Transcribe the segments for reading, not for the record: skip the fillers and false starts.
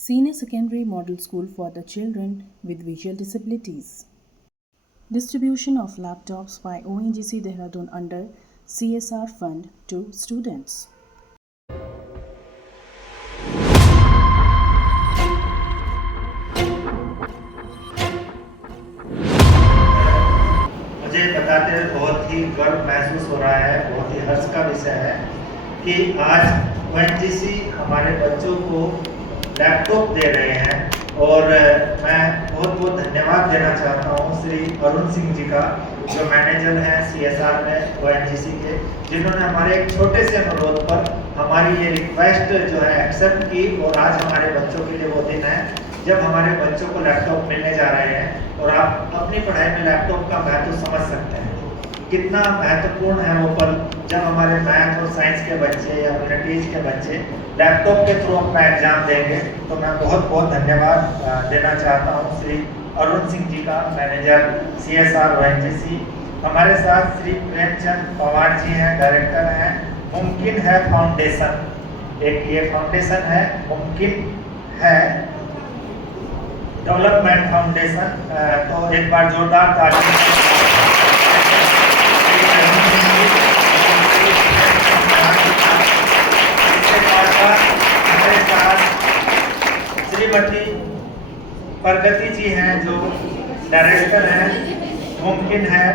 Senior Secondary Model School for the Children with Visual Disabilities. Distribution of laptops by ONGC Dehradun under CSR Fund to students. मुझे बताते हुए बहुत ही गर्व महसूस हो रहा है, बहुत ही हर्ष का विषय है कि आज ONGC हमारे बच्चों को लैपटॉप दे रहे हैं और मैं बहुत बहुत धन्यवाद देना चाहता हूं श्री अरुण सिंह जी का, जो मैनेजर हैं CSR में ONGC के, जिन्होंने हमारे एक छोटे से अनुरोध पर हमारी ये रिक्वेस्ट जो है एक्सेप्ट की और आज हमारे बच्चों के लिए वो दिन है जब हमारे बच्चों को लैपटॉप मिलने जा रहे हैं। और आप अपनी पढ़ाई में लैपटॉप का महत्व समझ सकते हैं, कितना महत्वपूर्ण है वो पल जब हमारे मैथ और साइंस के बच्चे या ह्यूमैनिटीज के बच्चे लैपटॉप के थ्रू अपना एग्जाम देंगे। तो मैं बहुत बहुत धन्यवाद देना चाहता हूँ श्री अरुण सिंह जी का, मैनेजर CSR ONGC। हमारे साथ श्री प्रेमचंद पवार जी हैं, डायरेक्टर हैं मुमकिन है फाउंडेशन। एक ये फाउंडेशन है मुमकिन है डेवलपमेंट फाउंडेशन। तो एक बार जोरदार ताली। हमारे साथ श्रीमती प्रगति जी हैं, जो डायरेक्टर हैं मुमकिन है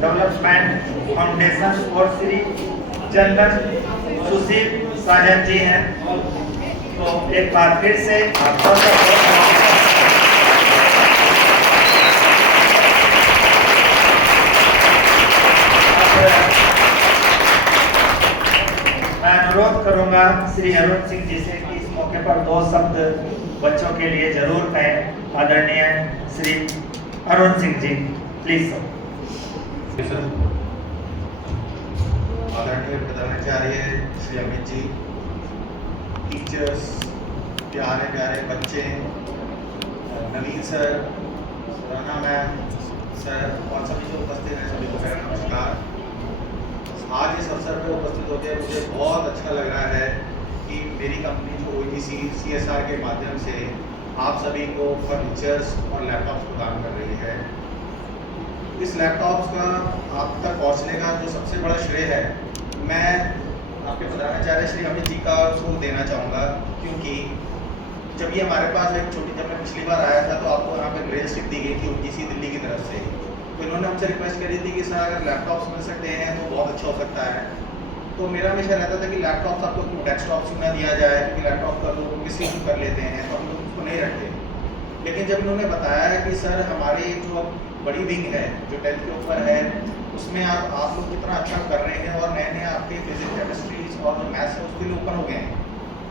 डेवलपमेंट फाउंडेशन, और श्री चंदन सुशील साजन जी हैं। तो एक बार फिर से आप सबका मैं अनुरोध करूंगा श्री अरुण सिंह जी से कि इस मौके पर दो शब्द बच्चों के लिए जरूर कहें। आदरणीय श्री अरुण सिंह जी, प्लीज सर। आदरणीय प्रधानाचार्य श्री अमित जी, टीचर्स, प्यारे प्यारे बच्चे, नवीन सर, राना मैम, सर और सभी जो उपस्थित हैं सभी को मेरा नमस्कार। आज इस अवसर पर उपस्थित होकर मुझे बहुत अच्छा लग रहा है कि मेरी कंपनी जो ONGC CSR के माध्यम से आप सभी को फर्नीचर्स और लैपटॉप्स प्रदान कर रही है। इस लैपटॉप्स का आप तक पहुंचने का जो सबसे बड़ा श्रेय है मैं आपके प्रधानाचार्य श्री अमित जी का उसको देना चाहूँगा, क्योंकि जब ये हमारे पास जब मैं पिछली बार आया था तो आपको यहाँ पर ग्रे स्टिक दी गई थी ONGC दिल्ली की तरफ से। तो इन्होंने हमसे रिक्वेस्ट करी थी कि सर अगर लैपटॉप्स मिल सकते हैं तो बहुत अच्छा हो सकता है। तो मेरा हमेशा रहता था कि लैपटॉप्स आपको डेस्कटॉप से न दिया जाए, क्योंकि लैपटॉप का लोग मिसयूज कर लेते हैं तो हम लोग उसको नहीं रखते। लेकिन जब इन्होंने बताया है कि सर हमारी जो बड़ी विंग है जो 10th के ऊपर है, उसमें आप लोग कितना अच्छा कर रहे हैं और नए नए आपके फिजिक्स, केमिस्ट्री और जो मैथ्स है उसके लिए ओपन हो गए हैं।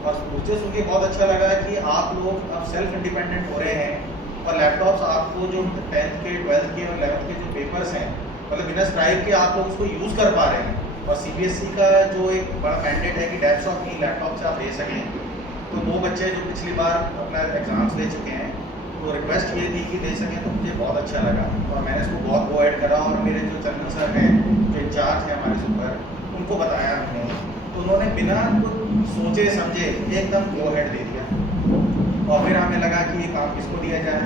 और मुझे सुन के बहुत अच्छा लगा कि आप लोग अब सेल्फ इंडिपेंडेंट हो रहे हैं और लैपटॉप्स आपको जो 10th के, 12th के और 11th के जो पेपर्स हैं, मतलब बिना स्क्राइब के आप लोग उसको यूज़ कर पा रहे हैं। और CBSE का जो एक बड़ा मैंडेट है कि डेस्कटॉप की लैपटॉप से आप ले सकें। तो वो बच्चे जो पिछली बार अपना एग्ज़ाम्स दे चुके हैं तो रिक्वेस्ट ये थी कि दे सकें, तो मुझे बहुत अच्छा लगा और मैंने इसको बहुत गो ऐड करा। और मेरे जो चंदन सर हैं जो इंचार्ज हैं हमारे सुपर, उनको बताया हमने, तो उन्होंने बिना कुछ सोचे समझे एकदम गो ऐड दे दिया। और फिर हमें लगा कि ये काम किसको दिया जाए।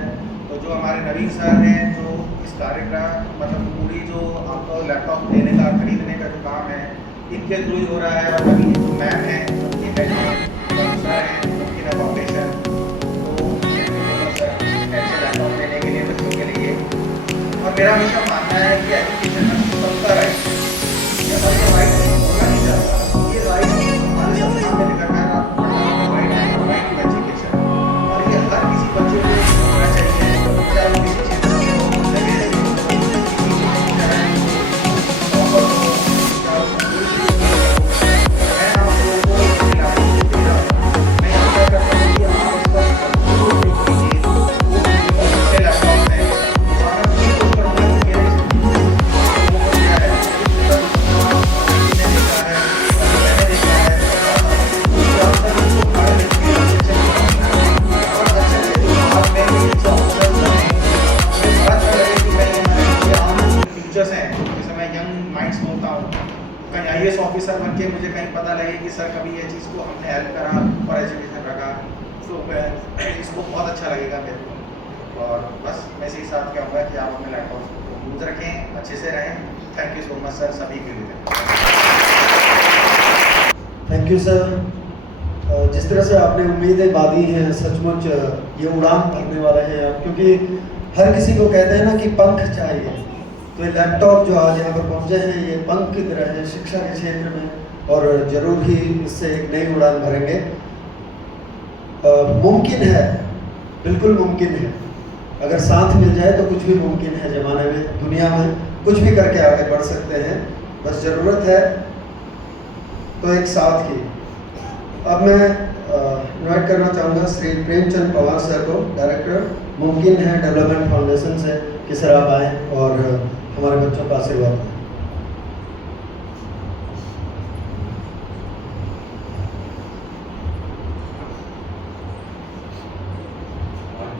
तो जो हमारे नवीन सर हैं, जो इस कार्यक्रम मतलब पूरी जो आपको लैपटॉप देने का, खरीदने का जो काम है, इनके थ्रू ही हो रहा है। और अभी जो मैम है उनकी सर हैं उनकी फाउंडेशन, तो ऐसे लैपटॉप देने के लिए बच्चों के लिए। और मेरा हमेशा मानना है कि एजुकेशन में सबका राइट है, राइट होना नहीं चाहता, ये राइट हमारे संविधान में लिखा है राइट टू एजुकेशन। और ये हर किसी बच्चे को होना चाहिए, चाहे वो किसी क्षेत्र में हो, IAS ऑफिसर बन के मुझे कहीं पता लगे कि सर कभी ये चीज़ को हमने हेल्प करा और एजुकेशन रखा। तो मैं इसको बहुत अच्छा लगेगा मेरे को। और बस मैं इसी के साथ कहूँगा कि आप अपने लैपटॉप को यूज़ रखें, अच्छे से रहें। Thank you so much sir, सभी के लिए। Thank you sir. जिस तरह से आपने उम्मीदें बांधी हैं, सचमुच ये उड़ान भरने वाले हैं आप, क्योंकि हर किसी को कहते हैं ना कि पंख चाहिए। तो ये लैपटॉप जो आज यहाँ पर पहुँचे हैं, ये पंख की तरह है शिक्षा के क्षेत्र में, और ज़रूर ही इससे एक नई उड़ान भरेंगे। मुमकिन है, बिल्कुल मुमकिन है। अगर साथ मिल जाए तो कुछ भी मुमकिन है ज़माने में, दुनिया में कुछ भी करके आगे बढ़ सकते हैं। बस ज़रूरत है तो एक साथ की। अब मैं इन्वाइट करना चाहूँगा श्री प्रेमचंद पवार सर को, डायरेक्टर मुमकिन है डेवलपमेंट फाउंडेशन से, कि सर आप आएँ और हमारे बच्चों का आशीर्वाद दें।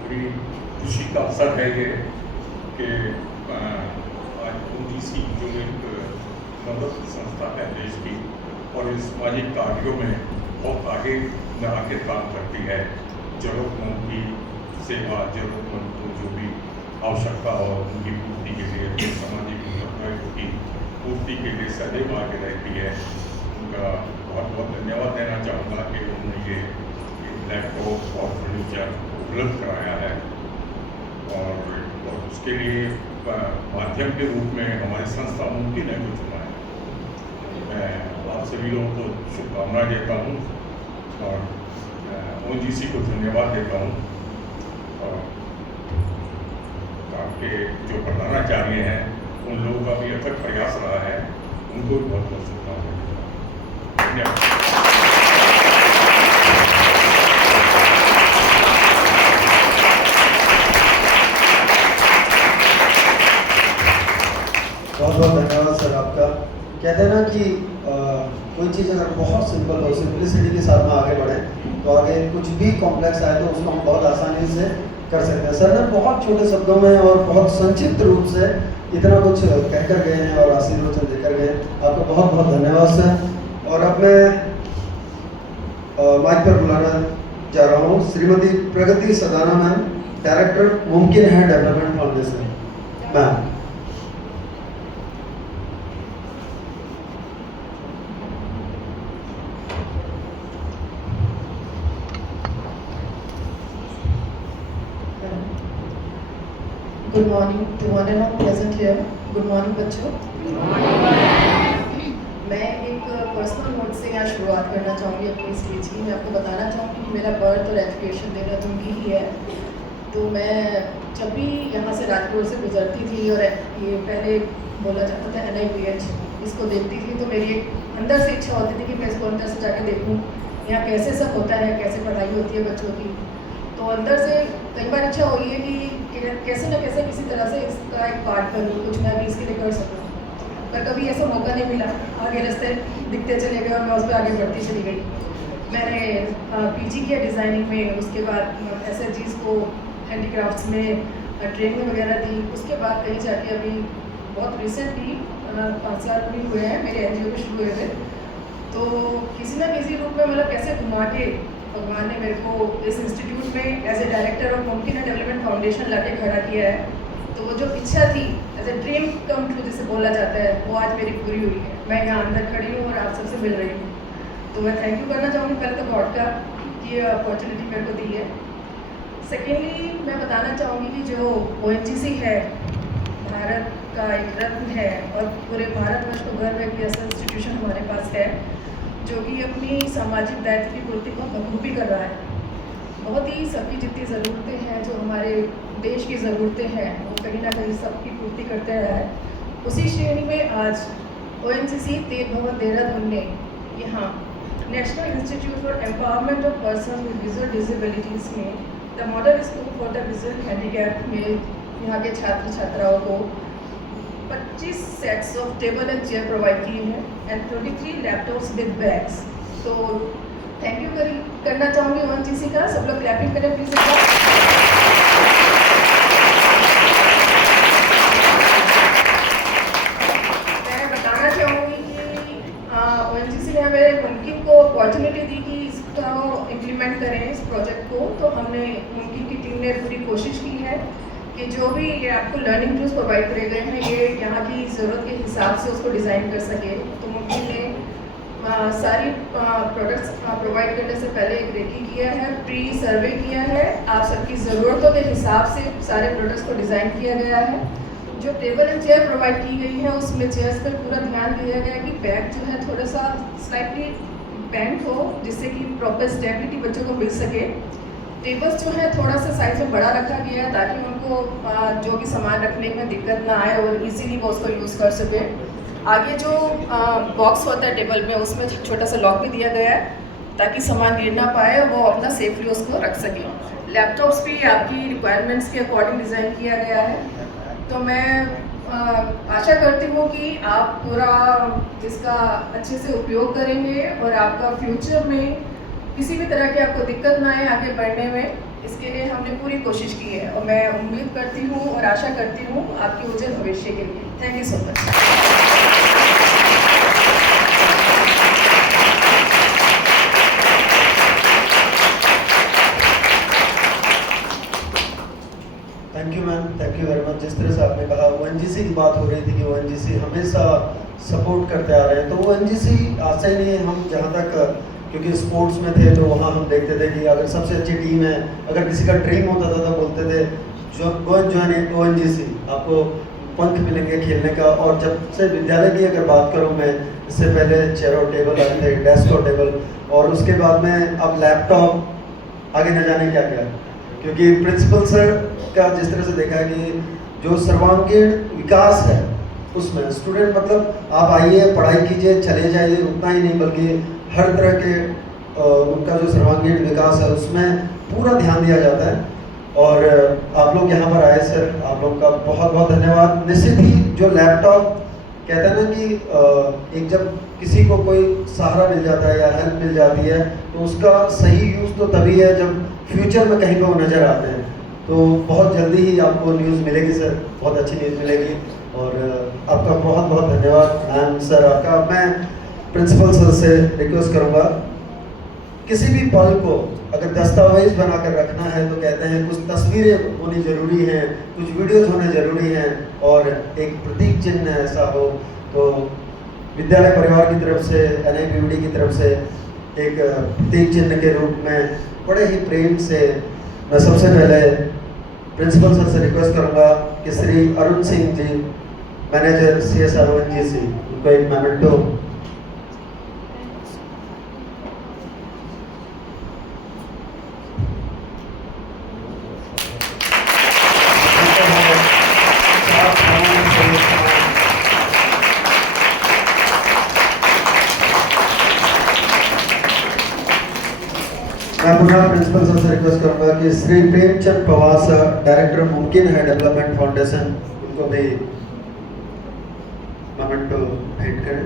बड़ी खुशी का अवसर है ये कि आज ONGC जो एक मदद संस्था है देश की, और इस सामाजिक कार्यों में बहुत आगे आके काम करती है। जरूरतमंद की सेवा, जरूरतमंद को जो भी आवश्यकता हो उनकी पूर्ति के लिए, जो सामाजिक उपलब्धियों की पूर्ति के लिए सदैव आगे रहती है। उनका बहुत बहुत धन्यवाद देना चाहूँगा कि उन्होंने ये लैपटॉप और फर्नीचर उपलब्ध कराया है, और उसके लिए माध्यम के रूप में हमारी संस्था मुमकिन है को चुना है। मैं आप सभी लोगों को शुभकामनाएं देता हूँ और ONGC को धन्यवाद देता हूँ, और आपके जो प्रधानाचार्य हैं उन लोगों का भी अथक प्रयास रहा है, उनको भी बहुत बहुत शुभकामनाएं देता हूँ। धन्यवाद। बहुत बहुत धन्यवाद सर आपका। कहते हैं ना कि कोई चीज़ अगर बहुत सिंपल हो, सिंपलिसिटी के साथ में आगे बढ़े, तो आगे कुछ भी कॉम्प्लेक्स आए तो उसको हम बहुत आसानी से कर सकते हैं। सर ने बहुत छोटे शब्दों में और बहुत संक्षिप्त रूप से इतना कुछ कहकर गए हैं और आशीर्वचन देकर गए। आपका बहुत बहुत धन्यवाद सर। और अब मैं माइक पर बुलाना जा रहा हूँ श्रीमती प्रगति सदाना मैम, डायरेक्टर मुमकिन है development foundation. Ma'am. Good morning to one and all present here. Good morning बच्चों। मैं एक पर्सनल नोट से यहाँ शुरुआत करना चाहूँगी अपनी स्पीच की। मैं आपको बताना चाहूँगी कि मेरा बर्थ और एजुकेशन देहरादून की ही है। तो मैं जब भी यहाँ से राजकोट से गुजरती थी और ये पहले बोला जाता था NIPH, इसको देखती थी तो मेरी एक अंदर से इच्छा होती थी कि मैं इसको अंदर से जाके देखूँ यहाँ कैसे सब होता है, कैसे पढ़ाई होती है बच्चों की। तो अंदर से कई बार इच्छा हुई है कि कैसे न कैसे किसी तरह से इसका एक पार्ट करूँ, कुछ मैं भी इसके लिए कर सकूँ, पर कभी ऐसा मौका नहीं मिला। आगे रास्ते दिखते चले गए और मैं उस पर आगे बढ़ती चली गई। मैंने PG किया डिज़ाइनिंग में, उसके बाद SHGs को हैंडीक्राफ्ट्स में ट्रेनिंग वगैरह दी। उसके बाद कहीं जाके अभी बहुत रिसेंटली 5 साल भी हुए हैं मेरे NGO के शुरू हुए थे। तो किसी न किसी रूप में मतलब कैसे घुमा के भगवान ने मेरे को इस इंस्टीट्यूट में एज ए डायरेक्टर ऑफ मुमकिन है डेवलपमेंट फाउंडेशन लाके खड़ा किया है। तो वो जो इच्छा थी as a dream come true जिसे बोला जाता है, वो आज मेरी पूरी हुई है। मैं यहाँ अंदर खड़ी हूँ और आप सबसे मिल रही हूँ। तो मैं थैंक यू करना चाहूँगी कल का गॉड का कि ये अपॉर्चुनिटी मेरे को दी है। सेकेंडली मैं बताना चाहूँगी कि जो ONGC है भारत का एक रत्न है और पूरे भारतवर्ष को गर्व है कि ऐसा इंस्टीट्यूशन हमारे पास है जो कि अपनी सामाजिक दायित्व की पूर्ति को बखूबी कर रहा है। बहुत ही सबकी जितनी ज़रूरतें हैं, जो हमारे देश की ज़रूरतें हैं, वो कहीं ना कहीं सबकी पूर्ति करते रहा है। उसी श्रेणी में आज ONGC तेज भवन देहरादून ने यहाँ national institute for empowerment of person with visual disabilities में the model school for the visual handicap में यहाँ के छात्र छात्राओं को 25 sets of table and chair provide किए हैं एंड 23 लैपटॉप्स विद बैग्स। तो थैंक यू करना चाहूँगी ONGC का। सब लोग क्लैपिंग करें प्लीज। मैं बताना चाहूँगी कि ONGC ने हमें मुमकिन को अपॉर्चुनिटी दी कि इसका इम्प्लीमेंट करें इस प्रोजेक्ट को। हमने उनकी टीम ने पूरी कोशिश की है कि जो भी ये आपको लर्निंग टूल्स प्रोवाइड करे गए हैं ये यहाँ की ज़रूरत के हिसाब से उसको डिज़ाइन कर सके। तो मुमकिन ने सारी प्रोडक्ट्स प्रोवाइड करने से पहले एक रेकी किया है, प्री सर्वे किया है, आप सबकी ज़रूरतों के हिसाब से सारे प्रोडक्ट्स को डिज़ाइन किया गया है। जो टेबल एंड चेयर प्रोवाइड की गई है उसमें चेयर्स पर पूरा ध्यान दिया गया है कि बैक जो है थोड़ा सा स्लाइटली बेंड हो जिससे कि प्रॉपर स्टेबिलिटी बच्चों को मिल सके। टेबल्स जो है थोड़ा सा साइज में बड़ा रखा गया है ताकि उनको जो भी सामान रखने में दिक्कत ना आए और इजीली वो उसको यूज़ कर सके। आगे जो बॉक्स होता है टेबल में उसमें छोटा सा लॉक भी दिया गया है ताकि सामान गिर ना पाए और वो अपना सेफली उसको रख सके। लैपटॉप्स भी आपकी रिक्वायरमेंट्स के अकॉर्डिंग डिज़ाइन किया गया है। तो मैं आशा करती हूँ कि आप पूरा इसका अच्छे से उपयोग करेंगे और आपका फ्यूचर में किसी भी तरह की आपको दिक्कत ना आए आगे बढ़ने में, इसके लिए हमने पूरी कोशिश की है और मैं उम्मीद करती हूँ और आशा करती हूँ आपके उज्जवल भविष्य के लिए। Thank you so much. Thank you ma'am, thank you very much. जिस तरह से आपने कहा ONGC की बात हो रही थी कि ONGC हमेशा सपोर्ट करते आ रहे हैं, तो ONGC आज से नहीं, हम जहाँ तक क्योंकि स्पोर्ट्स में थे तो वहाँ हम देखते थे कि अगर सबसे अच्छी टीम है, अगर किसी का ड्रीम होता था तो बोलते थे जो गो ज्वाइन ONGC, आपको पंख मिलेंगे खेलने का। और जब से विद्यालय की अगर बात करूँ मैं, इससे पहले चेयर और टेबल आए थे, डेस्क और टेबल, और उसके बाद में अब लैपटॉप, आगे न जाने क्या क्या। क्योंकि प्रिंसिपल सर का जिस तरह से देखा है कि जो सर्वांगीण विकास है उसमें स्टूडेंट, मतलब आप आइए पढ़ाई कीजिए चले जाइए, उतना ही नहीं बल्कि हर तरह के उनका जो सर्वांगीण विकास है उसमें पूरा ध्यान दिया जाता है। और आप लोग यहाँ पर आए सर, आप लोग का बहुत बहुत धन्यवाद। निश्चित ही जो लैपटॉप कहते हैं ना कि एक जब किसी को कोई सहारा मिल जाता है या हेल्प मिल जाती है तो उसका सही यूज़ तो तभी है जब फ्यूचर में कहीं पर वो नज़र आते हैं। तो बहुत जल्दी ही आपको न्यूज़ मिलेगी सर, बहुत अच्छी न्यूज़ मिलेगी। और आपका बहुत बहुत धन्यवाद मैम सर आपका। मैं प्रिंसिपल सर से रिक्वेस्ट करूँगा, किसी भी पल को अगर दस्तावेज बनाकर रखना है तो कहते हैं कुछ तस्वीरें होनी ज़रूरी हैं, कुछ वीडियोस होने ज़रूरी हैं, और एक प्रतीक चिन्ह ऐसा हो। तो विद्यालय परिवार की तरफ से, NIPVD की तरफ से एक प्रतीक चिन्ह के रूप में बड़े ही प्रेम से मैं सबसे पहले प्रिंसिपल सर से रिक्वेस्ट करूँगा कि Shri Arun Singh ji, manager CSR ONGC, उनको एक मेमेंटो। मैं पुनः प्रिंसिपल सर से रिक्वेस्ट करूंगा कि श्री प्रेमचंद पवार सर, डायरेक्टर मुमकिन है डेवलपमेंट फाउंडेशन, उनको भी मोमेंटो भेंट करें।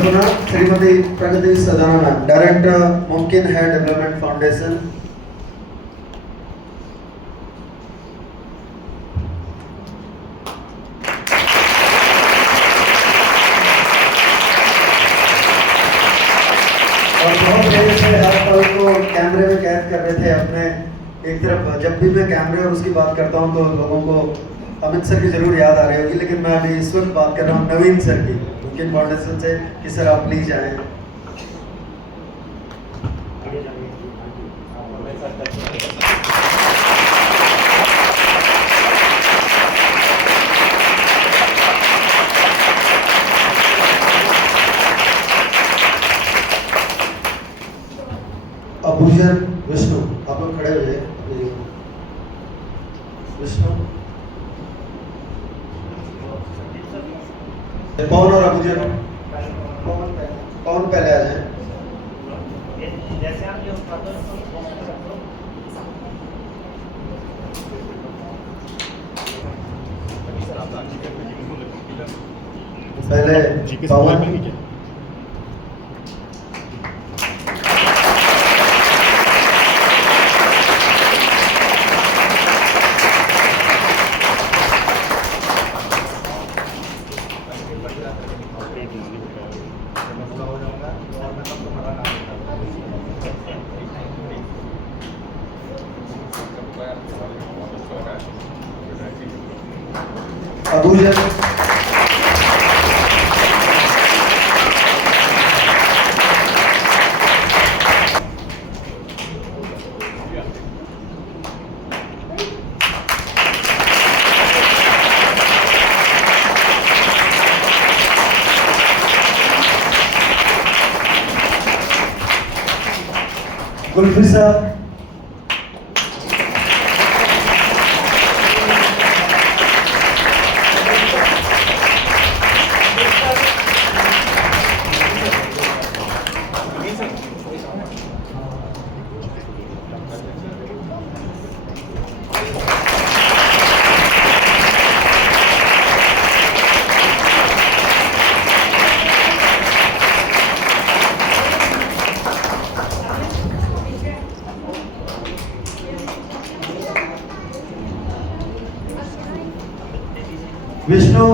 पुनः श्रीमती प्रगति सदाना मैम, डायरेक्टर मुमकिन है डेवलपमेंट फाउंडेशन। और बहुत देर से हर पल को कैमरे में कैद कर रहे थे अपने एक तरफ। जब भी मैं कैमरे और उसकी बात करता हूं तो लोगों को अमित सर की जरूर याद आ रही होगी, लेकिन मैं अभी इस वक्त बात कर रहा हूं नवीन सर की, मुमकिन फाउंडेशन से, कि सर आप प्लीज आए। अबूजर विष्णु, आप लोग खड़े हो जाइए। विष्णु, पवन और अबूजर, पवन पहले आ जाए। जैसे आप ये पहले पवन, अबूजर, गुलफिसा, विष्णु,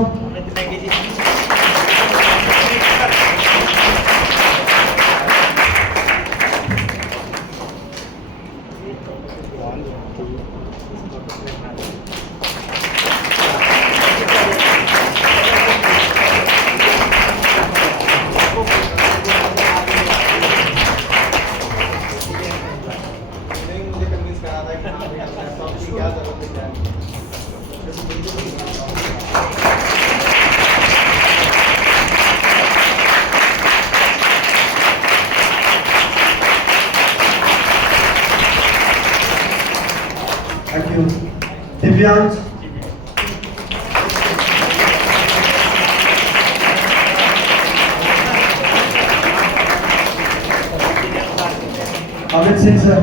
मुझे कन्विंस करा था कि हाँ भैया लैपटॉप की क्या जरूरत है। Thank you. Divyansh, Amit Singh sir,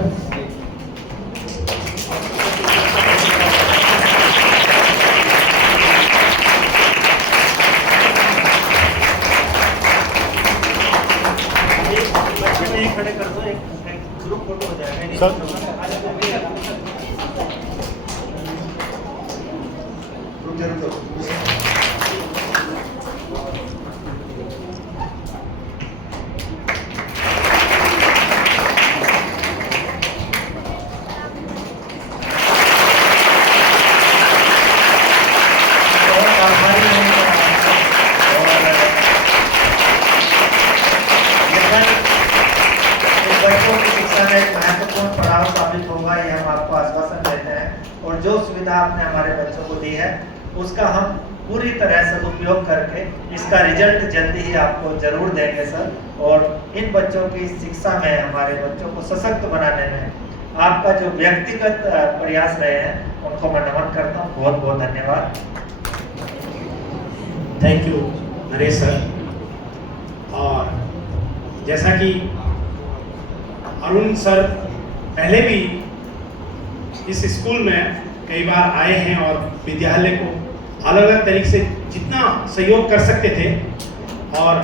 खड़े कर दो, एक ग्रुप फोटो हो जाएगा रुक जा, रुक जा। बच्चों की शिक्षा में एक महत्वपूर्ण पड़ाव साबित होगा, ये हम आपको आश्वासन देते हैं। और जो सुविधा आपने हमारे बच्चों को दी है उसका हम पूरी तरह सदुपयोग करके इसका रिजल्ट जल्दी ही आपको जरूर देंगे सर। और इन बच्चों की शिक्षा में, हमारे बच्चों को सशक्त बनाने में आपका जो व्यक्तिगत प्रयास रहे हैं उनको मैं नमन करता हूँ। बहुत बहुत धन्यवाद। Thank you Naresh sir. और जैसा कि अरुण सर पहले भी इस स्कूल में कई बार आए हैं और विद्यालय को अलग अलग तरीके से जितना सहयोग कर सकते थे और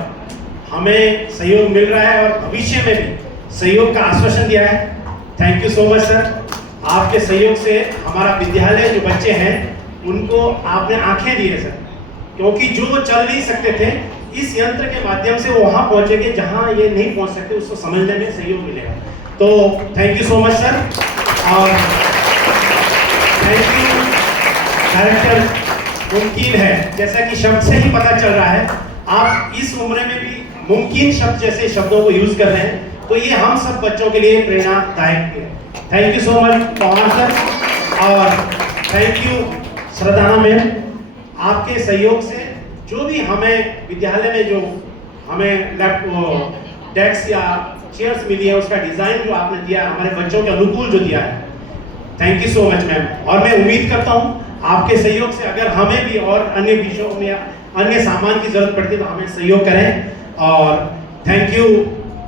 हमें सहयोग मिल रहा है और भविष्य में भी सहयोग का आश्वासन दिया है। Thank you so much sir. आपके सहयोग से हमारा विद्यालय जो बच्चे हैं उनको आपने आंखें दी है सर, क्योंकि जो चल नहीं सकते थे इस यंत्र के माध्यम से वो वहां पहुंचेंगे जहां ये नहीं पहुंच सकते, उसको समझने में सहयोग मिलेगा। तो thank you so much sir. और थैंक यू डायरेक्टर। मुमकिन है, जैसा कि शब्द से ही पता चल रहा है, आप इस उम्र में भी मुमकिन शब्द जैसे शब्दों को यूज कर रहे हैं, तो ये हम सब बच्चों के लिए प्रेरणादायक है। Thank you so much Pawan sir. और थैंक यू श्रद्धा मैम। आपके सहयोग से जो भी हमें विद्यालय में जो हमें डेस्क या चेयर्स मिली है उसका डिजाइन जो आपने दिया हमारे बच्चों के अनुकूल जो दिया है, thank you so much ma'am. और मैं उम्मीद करता हूँ आपके सहयोग से अगर हमें भी और अन्य विषयों में अन्य सामान की जरूरत पड़ती है तो हमें सहयोग करें। और थैंक यू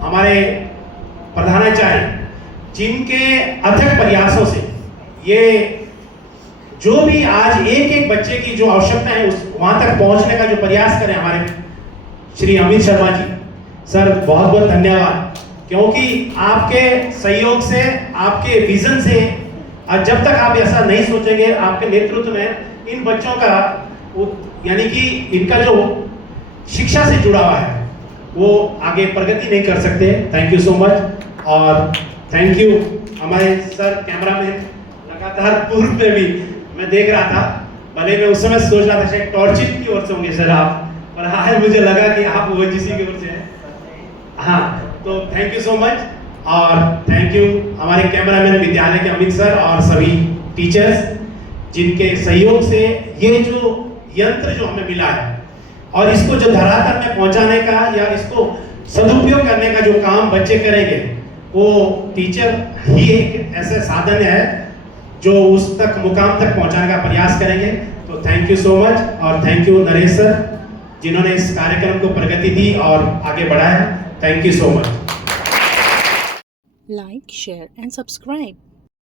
हमारे प्रधानाचार्य जिनके अथक प्रयासों से ये जो भी आज एक एक बच्चे की जो आवश्यकता है उस वहां तक पहुंचने का जो प्रयास करें हमारे श्री अमित शर्मा जी सर, बहुत बहुत धन्यवाद। क्योंकि आपके सहयोग से, आपके विजन से, और जब तक आप ऐसा नहीं सोचेंगे आपके नेतृत्व में इन बच्चों का यानी कि इनका जो शिक्षा से जुड़ा हुआ है वो आगे प्रगति नहीं कर सकते। Thank you so much. और थैंक यू हमारे सर कैमरामैन, लगातार पूर्व में भी मैं देख रहा था भले मैं उस समय सोच रहा था शायद टॉर्चिट की ओर से होंगे सर आप, पर हाँ मुझे लगा कि आप ओएनजीसी की ओर से हैं। हाँ, तो थैंक यू सो मच, और थैंक यू हमारे कैमरामैन विद्यालय के अमित सर और सभी टीचर्स, जिनके सहयोग से ये जो यंत्र जो हमें मिला है और इसको जो धरातल में पहुंचाने का या इसको सदुपयोग करने का जो काम बच्चे करेंगे, वो टीचर ही एक ऐसे साधन है जो उस तक मुकाम तक पहुंचाने का प्रयास करेंगे। तो थैंक यू सो मच, और थैंक यू नरेश सर, जिन्होंने इस कार्यक्रम को प्रगति दी और आगे बढ़ाया। Thank you so much. Like, share and subscribe.